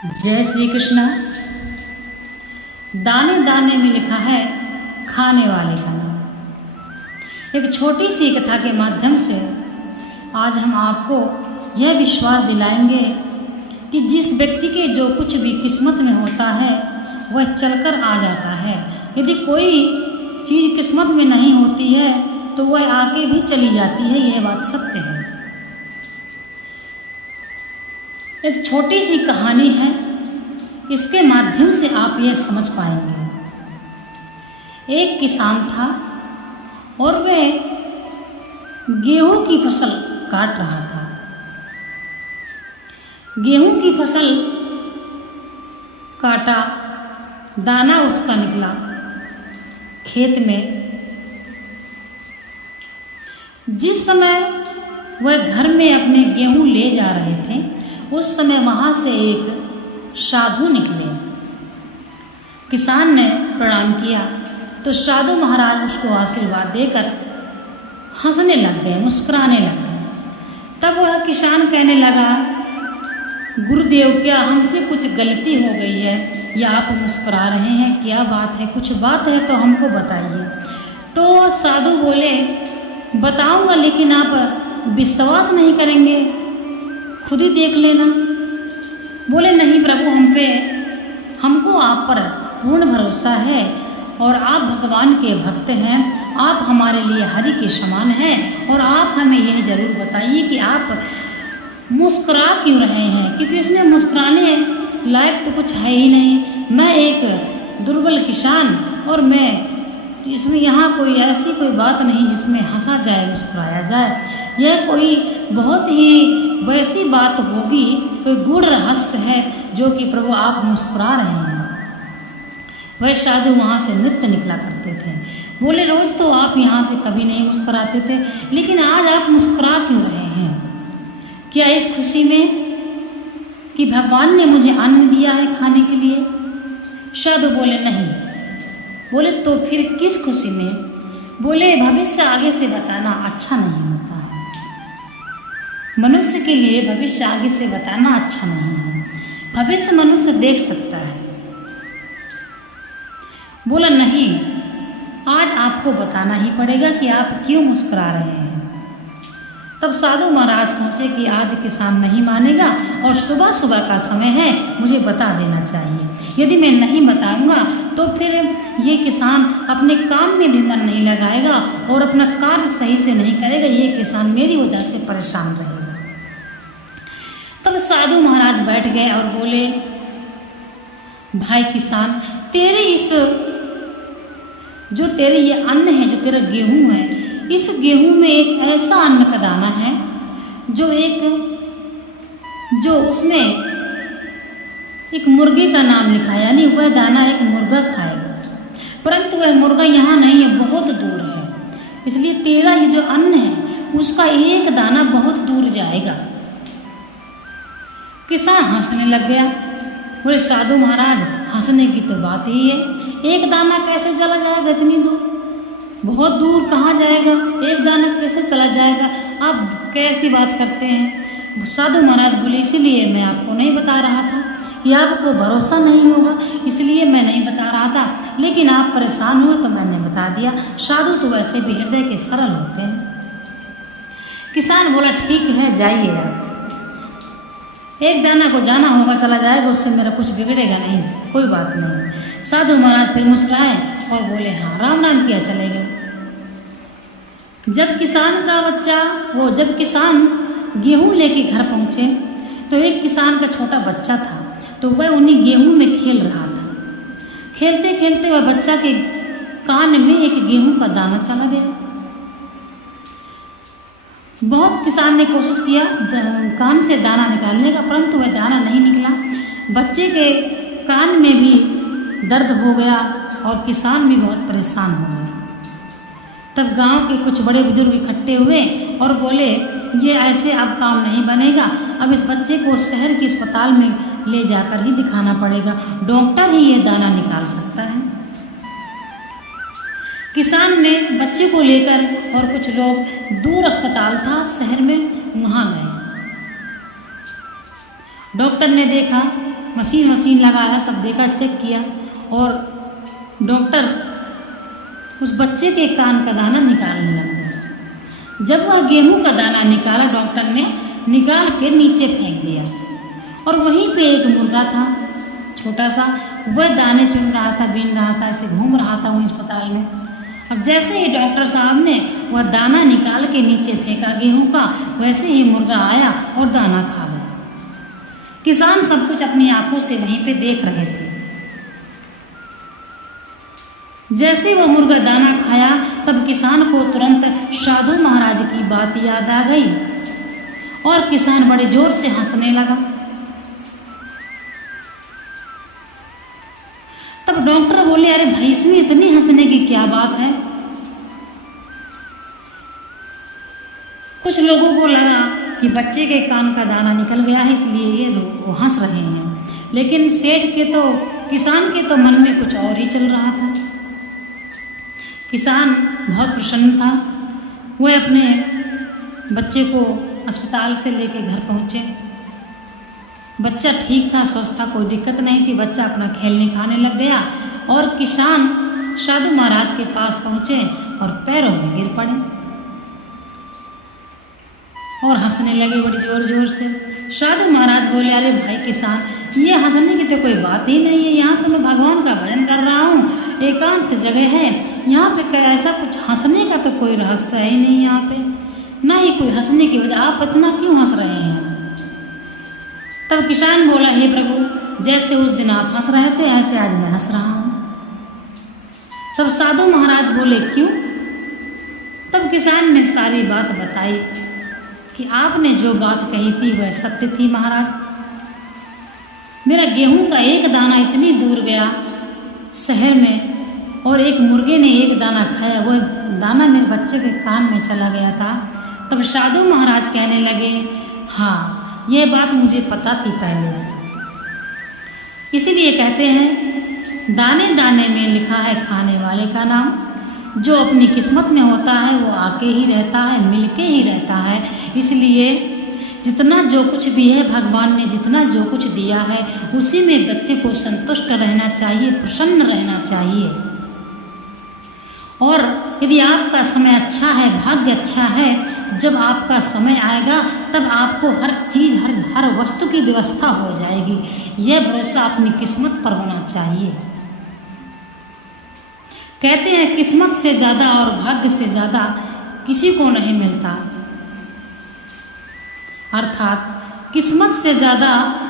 जय श्री कृष्ण। दाने दाने में लिखा है खाने वाले का नाम। एक छोटी सी कथा के माध्यम से आज हम आपको यह विश्वास दिलाएंगे कि जिस व्यक्ति के जो कुछ भी किस्मत में होता है वह चलकर आ जाता है। यदि कोई चीज़ किस्मत में नहीं होती है तो वह आके भी चली जाती है। यह बात सत्य है। एक छोटी सी कहानी है, इसके माध्यम से आप यह समझ पाएंगे। एक किसान था और वह गेहूं की फसल काट रहा था। गेहूं की फसल काटा, दाना उसका निकला खेत में। जिस समय वह घर में अपने गेहूं ले जा रहे थे उस समय वहां से एक साधु निकले। किसान ने प्रणाम किया तो साधु महाराज उसको आशीर्वाद देकर हंसने लग गए, मुस्कुराने लग गए। तब वह किसान कहने लगा, गुरुदेव क्या हमसे कुछ गलती हो गई है या आप मुस्कुरा रहे हैं? क्या बात है? कुछ बात है तो हमको बताइए। तो साधु बोले, बताऊंगा लेकिन आप विश्वास नहीं करेंगे, खुद ही देख लेना। बोले, नहीं प्रभु, हमको आप पर पूर्ण भरोसा है और आप भगवान के भक्त हैं, आप हमारे लिए हरि के समान हैं और आप हमें यह जरूर बताइए कि आप मुस्कुरा क्यों रहे हैं, क्योंकि इसमें मुस्कुराने लायक तो कुछ है ही नहीं। मैं एक दुर्बल किसान और मैं इसमें यहाँ कोई ऐसी कोई बात नहीं जिसमें हंसा जाए, मुस्कुराया जाए। यह कोई बहुत ही वैसी बात होगी, कोई गूढ़ रहस्य है जो कि प्रभु आप मुस्कुरा रहे हैं। वह साधु वहाँ से नित्य निकला करते थे। बोले, रोज तो आप यहाँ से कभी नहीं मुस्कुराते थे, लेकिन आज आप मुस्कुरा क्यों रहे हैं? क्या इस खुशी में कि भगवान ने मुझे अन्न दिया है खाने के लिए? साधु बोले, नहीं। बोले, तो फिर किस खुशी में? बोले, भविष्य आगे से बताना अच्छा नहीं होता है। मनुष्य के लिए भविष्य आगे से बताना अच्छा नहीं है। भविष्य मनुष्य देख सकता है। बोला, नहीं, आज आपको बताना ही पड़ेगा कि आप क्यों मुस्कुरा रहे हैं। तब साधु महाराज सोचे कि आज किसान नहीं मानेगा और सुबह सुबह का समय है, मुझे बता देना चाहिए। यदि मैं नहीं बताऊंगा तो फिर ये किसान अपने काम में भी मन नहीं लगाएगा और अपना कार्य सही से नहीं करेगा। ये किसान मेरी वजह से परेशान रहेगा। तब साधु महाराज बैठ गए और बोले, भाई किसान, तेरे ये अन्न है, जो तेरा गेहूं है, इस गेहूं में एक ऐसा अन्न का दाना है जो उसमें एक मुर्गे का नाम लिखा है, यानी वह दाना एक मुर्गा खाएगा, परंतु वह मुर्गा यहाँ नहीं है, बहुत दूर है। इसलिए तेरा ये जो अन्न है उसका एक दाना बहुत दूर जाएगा। किसान हंसने लग गया। बोले, साधु महाराज, हंसने की तो बात ही है, एक दाना कैसे चला जाएगा इतनी दूर? बहुत दूर कहाँ जाएगा? एक दाना कैसे चला जाएगा? आप कैसी बात करते हैं? साधु महाराज बोले, इसीलिए मैं आपको नहीं बता रहा था कि आपको भरोसा नहीं होगा, इसलिए मैं नहीं बता रहा था, लेकिन आप परेशान हुए तो मैंने बता दिया। साधु तो वैसे भी हृदय के सरल होते हैं। किसान बोला, ठीक है, जाइए आप। एक दाना को जाना होगा, चला जाएगा, उससे मेरा कुछ बिगड़ेगा नहीं, कोई बात नहीं। साधु महाराज फिर मुस्कुराए और बोले, हाँ, राम राम किया, चले गए। जब किसान गेहूं लेके घर पहुंचे तो एक किसान का छोटा बच्चा था, तो वह उन्हीं गेहूं में खेल रहा था। खेलते खेलते वह बच्चा के कान में एक गेहूं का दाना चला गया। बहुत किसान ने कोशिश किया कान से दाना निकालने का, परंतु वह दाना नहीं निकला। बच्चे के कान में भी दर्द हो गया और किसान भी बहुत परेशान हो गया। तब गांव के कुछ बड़े बुजुर्ग इकट्ठे हुए और बोले, ये ऐसे अब काम नहीं बनेगा, अब इस बच्चे को शहर के अस्पताल में ले जाकर ही दिखाना पड़ेगा, डॉक्टर ही ये दाना निकाल सकता है। किसान ने बच्चे को लेकर और कुछ लोग दूर अस्पताल था शहर में, वहाँ गए। डॉक्टर ने देखा मशीन लगाया, सब देखा, चेक किया और डॉक्टर उस बच्चे के कान का दाना निकालने लग गया। जब वह गेहूं का दाना निकाला, डॉक्टर ने निकाल के नीचे फेंक दिया और वहीं पे एक मुर्गा था छोटा सा, वह दाने चुन रहा था, बीन रहा था, ऐसे घूम रहा था उस अस्पताल में। अब जैसे ही डॉक्टर साहब ने वह दाना निकाल के नीचे फेंका गेहूं का, वैसे ही मुर्गा आया और दाना खा गया। किसान सब कुछ अपनी आंखों से वहीं पे देख रहे थे। जैसे वह मुर्गा दाना खाया, तब किसान को तुरंत साधु महाराज की बात याद आ गई और किसान बड़े जोर से हंसने लगा। तब डॉक्टर बोले, अरे भाई, इसमें इतनी हंसने की क्या बात है? कुछ लोगों को लगा कि बच्चे के कान का दाना निकल गया है, इसलिए ये वो हंस रहे हैं, लेकिन किसान के तो मन में कुछ और ही चल रहा था। किसान बहुत प्रसन्न था। वह अपने बच्चे को अस्पताल से लेके घर पहुंचे। बच्चा ठीक था, स्वस्थ था, कोई दिक्कत नहीं थी। बच्चा अपना खेलने खाने लग गया और किसान साधु महाराज के पास पहुंचे और पैरों में गिर पड़े और हंसने लगे बड़ी जोर जोर से। साधु महाराज बोले, अरे भाई किसान, ये हंसने की तो कोई बात ही नहीं है। यहाँ तो मैं भगवान का भजन कर रहा हूँ, एकांत जगह है, यहाँ पे क्या ऐसा कुछ हंसने का तो कोई रहस्य है ही नहीं यहाँ पे, ना ही कोई हंसने की वजह। आप इतना क्यों हंस रहे हैं? तब किसान बोला, हे प्रभु, जैसे उस दिन आप हंस रहे थे, ऐसे आज मैं हंस रहा हूँ। तब साधु महाराज बोले, क्यों? तब किसान ने सारी बात बताई कि आपने जो बात कही थी वह सत्य थी महाराज। मेरा गेहूं का एक दाना इतनी दूर गया शहर में और एक मुर्गे ने एक दाना खाया, वह दाना मेरे बच्चे के कान में चला गया था। तब साधु महाराज कहने लगे, हाँ, ये बात मुझे पता थी पहले से। इसीलिए कहते हैं, दाने दाने में लिखा है खाने वाले का नाम। जो अपनी किस्मत में होता है वो आके ही रहता है, मिलके ही रहता है। इसलिए जितना जो कुछ भी है, भगवान ने जितना जो कुछ दिया है, उसी में व्यक्ति को संतुष्ट रहना चाहिए, प्रसन्न रहना चाहिए। और यदि आपका समय अच्छा है, भाग्य अच्छा है, जब आपका समय आएगा तब आपको हर चीज़, हर वस्तु की व्यवस्था हो जाएगी। यह भरोसा अपनी किस्मत पर होना चाहिए। कहते हैं, किस्मत से ज़्यादा और भाग्य से ज़्यादा किसी को नहीं मिलता। अर्थात किस्मत से ज़्यादा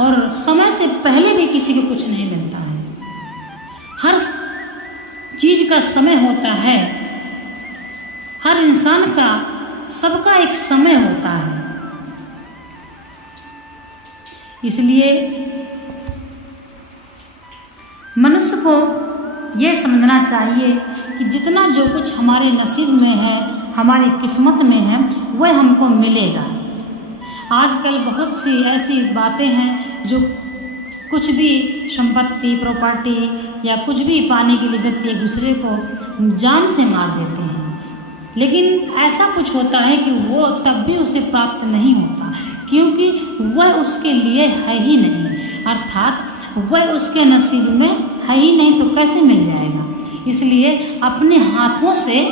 और समय से पहले भी किसी को कुछ नहीं मिलता है। हर चीज़ का समय होता है, हर इंसान का, सबका एक समय होता है। इसलिए मनुष्य को यह समझना चाहिए कि जितना जो कुछ हमारे नसीब में है, हमारी किस्मत में है, वह हमको मिलेगा। आजकल बहुत सी ऐसी बातें हैं जो कुछ भी संपत्ति, प्रॉपर्टी या कुछ भी पाने के लिए व्यक्ति एक दूसरे को जान से मार देते हैं, लेकिन ऐसा कुछ होता है कि वो तब भी उसे प्राप्त नहीं होता, क्योंकि वह उसके लिए है ही नहीं। अर्थात वह उसके नसीब में है ही नहीं, तो कैसे मिल जाएगा? इसलिए अपने हाथों से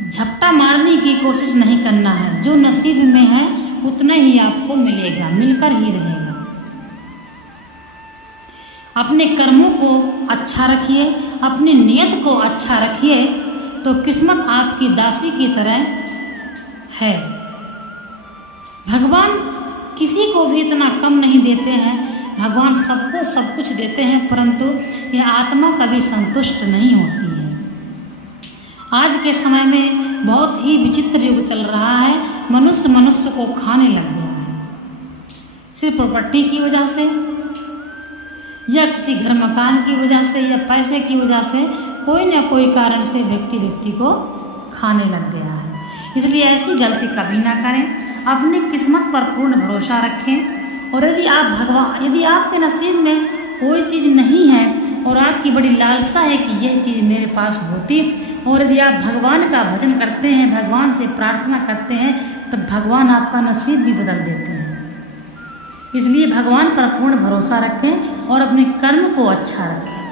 झपटा मारने की कोशिश नहीं करना है। जो नसीब में है उतना ही आपको मिलेगा, मिलकर ही रहेगा। अपने कर्मों को अच्छा रखिए, अपनी नियत को अच्छा रखिए, तो किस्मत आपकी दासी की तरह है। भगवान किसी को भी इतना कम नहीं देते हैं। भगवान सबको सब कुछ देते हैं, परंतु यह आत्मा कभी संतुष्ट नहीं होती है। आज के समय में बहुत ही विचित्र युग चल रहा है। मनुष्य को खाने लग गया है, सिर्फ प्रॉपर्टी की वजह से या किसी घर मकान की वजह से या पैसे की वजह से, कोई न कोई कारण से व्यक्ति को खाने लग गया है। इसलिए ऐसी गलती कभी ना करें। अपनी किस्मत पर पूर्ण भरोसा रखें। और यदि आपके नसीब में कोई चीज़ नहीं है और आपकी बड़ी लालसा है कि यह चीज़ मेरे पास होती, और यदि आप भगवान का भजन करते हैं, भगवान से प्रार्थना करते हैं, तब भगवान आपका नसीब भी बदल देते हैं। इसलिए भगवान पर पूर्ण भरोसा रखें और अपने कर्म को अच्छा रखें।